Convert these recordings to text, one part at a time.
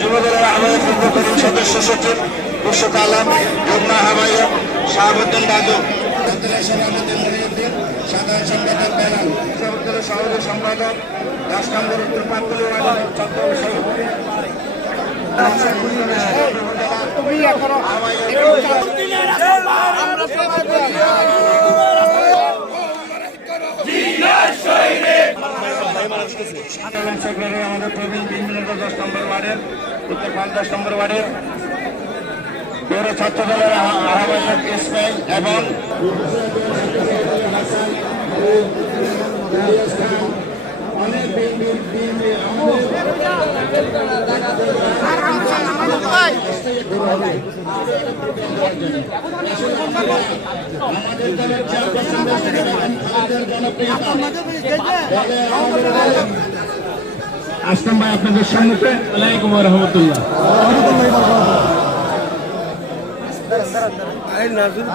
যুবদলের আহ্বায়ক সদস্য সচিব মুর্শিদ আলম, যমুনা হাবাইয়া, শাহাবুদ্দিন রাজু, সাধারণ সম্পাদক বেলাল, সহযোগী সম্পাদক 10 নম্বর উত্তর পাতকুলি আমাদের প্রবীণ 10 নম্বর ওয়ার্ডের উত্তর 10 নম্বর ওয়ার্ডের পৌর ছাত্র দলের আহ্বায়ক ইসমাইল এবং আসলাম ভাই আপনাদের সম্মুখে। ওয়ালাইকুম রহমতুল্লাহ।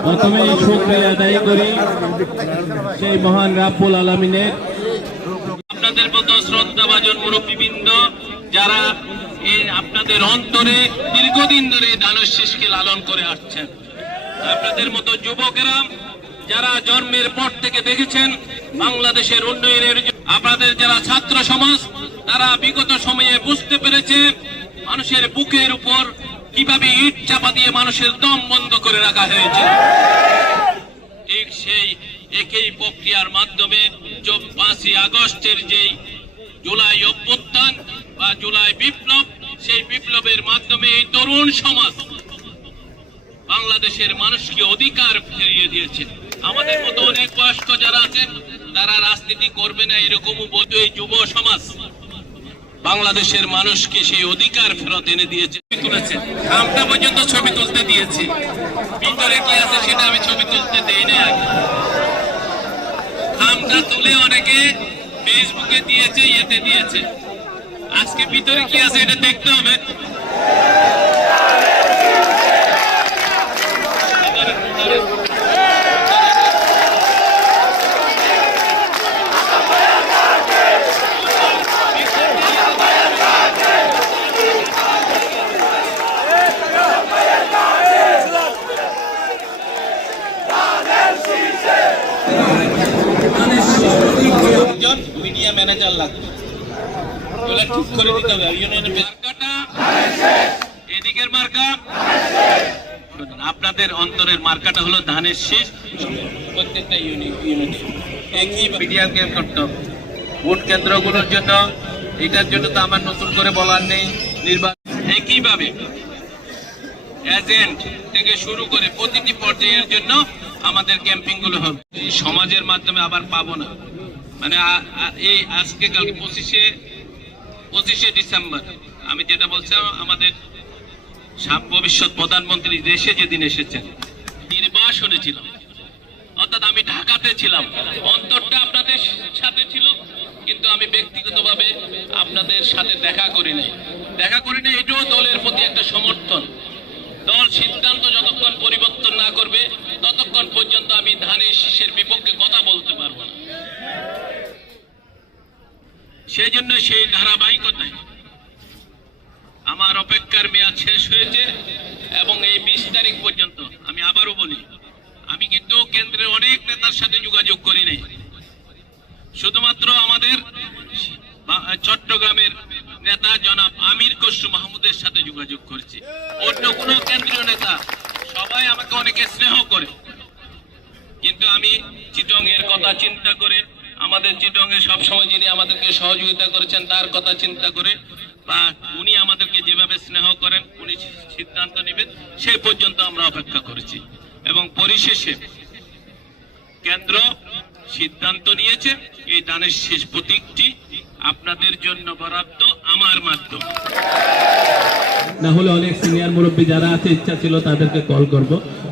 প্রথমে শুকরিয়া আদায় করি সেই মহান রাব্বুল আলামিনের। আপনাদের মতো শ্রদ্ধাভাজন মুরব্বীবৃন্দ যারা আপনাদের অন্তরে দীর্ঘদিন ধরে দানের শীষকে লালন করে আসছেন, আপনাদের মতো যুবকেরা যারা জন্মের পর থেকে দেখেছেন বাংলাদেশের উন্নয়নের, আপনাদের যারা ছাত্র সমাজ তারা বিগত সময়ে বুঝতে পেরেছে মানুষের বুকের উপর কিভাবে ইট চাপা দিয়ে মানুষের দম বন্ধ করে রাখা হয়েছে। ঠিক সেই একই প্রক্রিয়ার মাধ্যমে 5ই আগস্টের যেই জুলাই অভ্যুত্থান বা জুলাই বিপ্লব, সেই বিপ্লবের মাধ্যমে এই তরুণ সমাজ বাংলাদেশের মানুষকে অধিকার ফিরিয়ে দিয়েছে। আমাদের মতো অনেক বয়স্ক যারা আছেন তারা রাজনীতি করবে না এরকমও বলতো এই যুব সমাজ বাংলাদেশের মানুষকে সেই অধিকার ফেরত এনে দিয়েছে। তুলেছে আমরা পর্যন্ত ছবি তুলতে দিয়েছি, ভিতরে কি আছে সেটা আমি ছবি তুলতে দেই না। আমরা তুলে অনেকে ফেসবুকে দিয়েছে, ইয়েতে দিয়েছে। আজকে ভিতরে কি আছে এটা দেখতে হবে। মিডিয়া ম্যানেজার লাগবে, ওগুলা ঠিক করে দিতে হবে। ইউনিয়নের মার্কাটা এদিকের মার্কা, আপনাদের অন্তরের মার্কাটা হলো ধানের শীষ। প্রত্যেকটা ইউনিটে একই মিডিয়া ক্যাম্প করতে হবে ভোট কেন্দ্রগুলোর জন্য। এটার জন্য তো আমার নতুন করে বলার নেই। নির্বাচন একইভাবে এজেন্ট থেকে শুরু করে প্রতিটি পর্যায়ের জন্য আমাদের ক্যাম্পিং গুলো হবে। সমাজের মাধ্যমে আবার পাবো না, মানে এই আজকে কালকে 25শে ডিসেম্বর আমি যেটা বলছিলাম, আমাদের ভবিষ্যৎ প্রধানমন্ত্রী দেশে যেদিন এসেছেন নির্বাসনে ছিলাম, অর্থাৎ আমি ঢাকাতে ছিলাম, অন্তরটা আপনাদের সাথে ছিল, কিন্তু আমি ব্যক্তিগতভাবে আপনাদের সাথে দেখা করি নাই। এটাও দলের প্রতি একটা সমর্থন। দল সিদ্ধান্ত যতক্ষণ পরিবর্তন না করবে ততক্ষণ পর্যন্ত আমি ধানের শীষের বিপক্ষে কথা বলতে পারবো না। সেই জন্য সেই ধারাবাহিকতায় আমার অপেক্ষার মেয়াদ শেষ হয়েছে এবং এই 20 তারিখ পর্যন্ত আমি আবারও বলি, আমি কিন্তু কেন্দ্রের অনেক নেতার সাথে যোগাযোগ করি নাই। শুধুমাত্র আমাদের চট্টগ্রামের নেতা জনাব আমির খসরু মাহমুদের সাথে যোগাযোগ করেছি। অন্য কোনো কেন্দ্রীয় নেতা সবাই আমাকে অনেকে স্নেহ করে, কিন্তু আমি চিটং এর কথা চিন্তা করে, আমাদের চিটং এ সবসময় যিনি আমাদেরকে সহযোগিতা করেছেন তার কথা চিন্তা করে, বা উনি আমাদেরকে যেভাবে স্নেহ করেন উনি সিদ্ধান্ত নেবেন, সেই পর্যন্ত আমরা অপেক্ষা করেছি। এবং পরিশেষে কেন্দ্র সিদ্ধান্ত নিয়েছে এই ধানের শীষ প্রতীকটি আপনাদের জন্য বরাদ্দ আমার মাধ্যমে। না হলে অনেক সিনিয়র মুরব্বী যারা আছে ইচ্ছা ছিল তাদেরকে কল করব,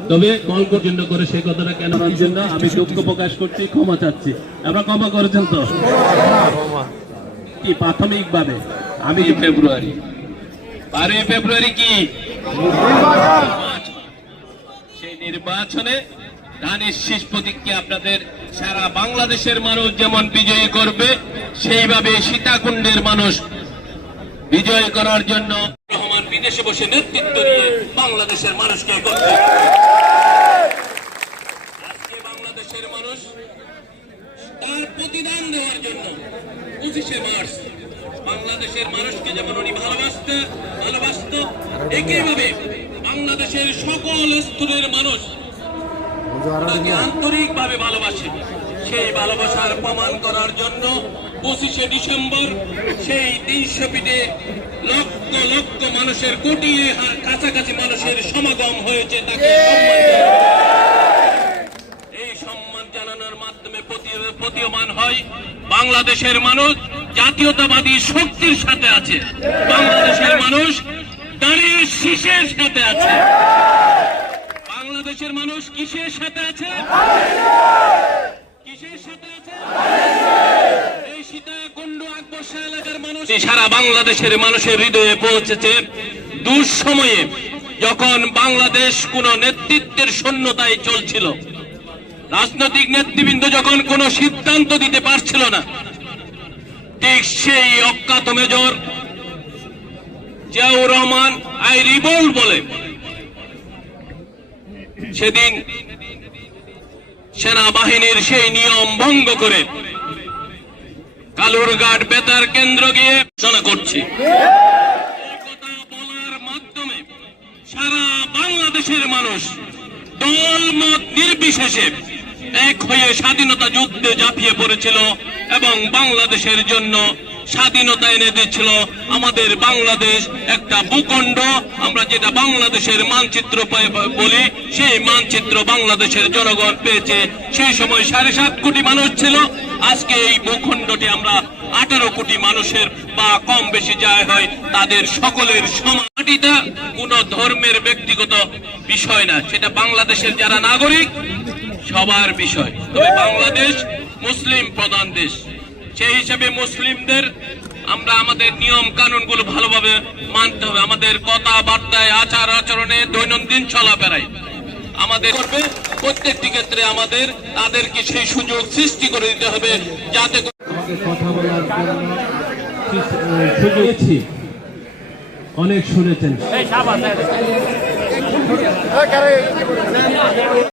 তবে কল পর্যন্ত করে সেই কথাটা কেন জন্য আমি দুঃখ প্রকাশ করছি, ক্ষমা চাচ্ছি। আপনারা ক্ষমা করেছেন তো? কি প্রাথমিকভাবে আমি ফেব্রুয়ারি 12 ফেব্রুয়ারি কি সেই নির্বাচনে ধানের শীষ প্রতীককে আপনাদের সারা বাংলাদেশের মানুষ যেমন বিজয়ী করবে, সেইভাবে সীতাকুণ্ডের মানুষ বিজয় করার জন্য রহমান বিদেশে বসে নেতৃত্ব দিয়ে বাংলাদেশের মানুষকে করবে। আজকে বাংলাদেশের মানুষ তার প্রতিদান দেওয়ার জন্য 25শে মার্চ বাংলাদেশের মানুষকে যেমন উনি ভালোবাসত, একইভাবে বাংলাদেশের সকল স্তরের মানুষ তাকে আন্তরিকভাবে ভালোবাসে। সেই ভালোবাসার প্রমাণ করার জন্য 25শে ডিসেম্বর সেই 300 ফিটে লক্ষ লক্ষ মানুষের কোটি কাছাকাছি মানুষের সমাগম হয়েছে তাকে এই সম্মান জানানোর মাধ্যমে প্রতীয়মান হয় বাংলাদেশের মানুষ জাতীয়তাবাদী শক্তির সাথে আছে, বাংলাদেশের মানুষ ধানের শীষের সাথে আছে। বাংলাদেশের মানুষ কিসের সাথে আছে? কিসের সাথে আছে? এই সীতাকুণ্ড আকবর্ষা এলাকার মানুষ সারা বাংলাদেশের মানুষের হৃদয়ে পৌঁছেছে দুঃসময়ে, যখন বাংলাদেশ কোন নেতৃত্বের শূন্যতায় চলছিল, রাজনৈতিক নেতৃবৃন্দ যখন কোন সিদ্ধান্ত দিতে পারছিল না, ঠিক সেই অজ্ঞাত major Ziaur Rahman I revolt বলে সেদিন সেনাবাহিনীর সেই নিয়ম ভঙ্গ করে কালুরঘাট বেতার কেন্দ্র গিয়ে ঘোষণা করছে। কথা বলার মাধ্যমে সারা বাংলাদেশের মানুষ দল মত নির্বিশেষে এক হয়ে স্বাধীনতা যুদ্ধে ঝাঁপিয়ে পড়েছিল এবং বাংলাদেশের জন্য স্বাধীনতা এনে দিচ্ছিল। আমাদের বাংলাদেশ একটা ভূখণ্ড, আমরা যেটা বাংলাদেশের মানচিত্র বলি, সেই মানচিত্র বাংলাদেশের জনগণ পেয়েছে। সেই সময় 7.5 কোটি মানুষ ছিল, আজকে এই ভূখণ্ডটি আমরা 18 কোটি মানুষের বা কম বেশি যায় হয় তাদের সকলের সমান। মাটিটা কোন ধর্মের ব্যক্তিগত বিষয় না, সেটা বাংলাদেশের যারা নাগরিক সবার বিষয়। তবে বাংলাদেশ মুসলিম প্রধান দেশ, সেই হিসাবে মুসলিমদের আমরা আমাদের নিয়ম কানুনগুলো ভালোভাবে মানতে হবে। আমাদের কথাবার্তায়, আচার আচরণে, দৈনন্দিন চলাফেরায় আমাদের করবে প্রত্যেকটি ক্ষেত্রে আমাদের তাদেরকে সেই সুযোগ সৃষ্টি করে দিতে হবে, যাতে কথা বলার জন্য সুযোগ অনেক শুনেছেন।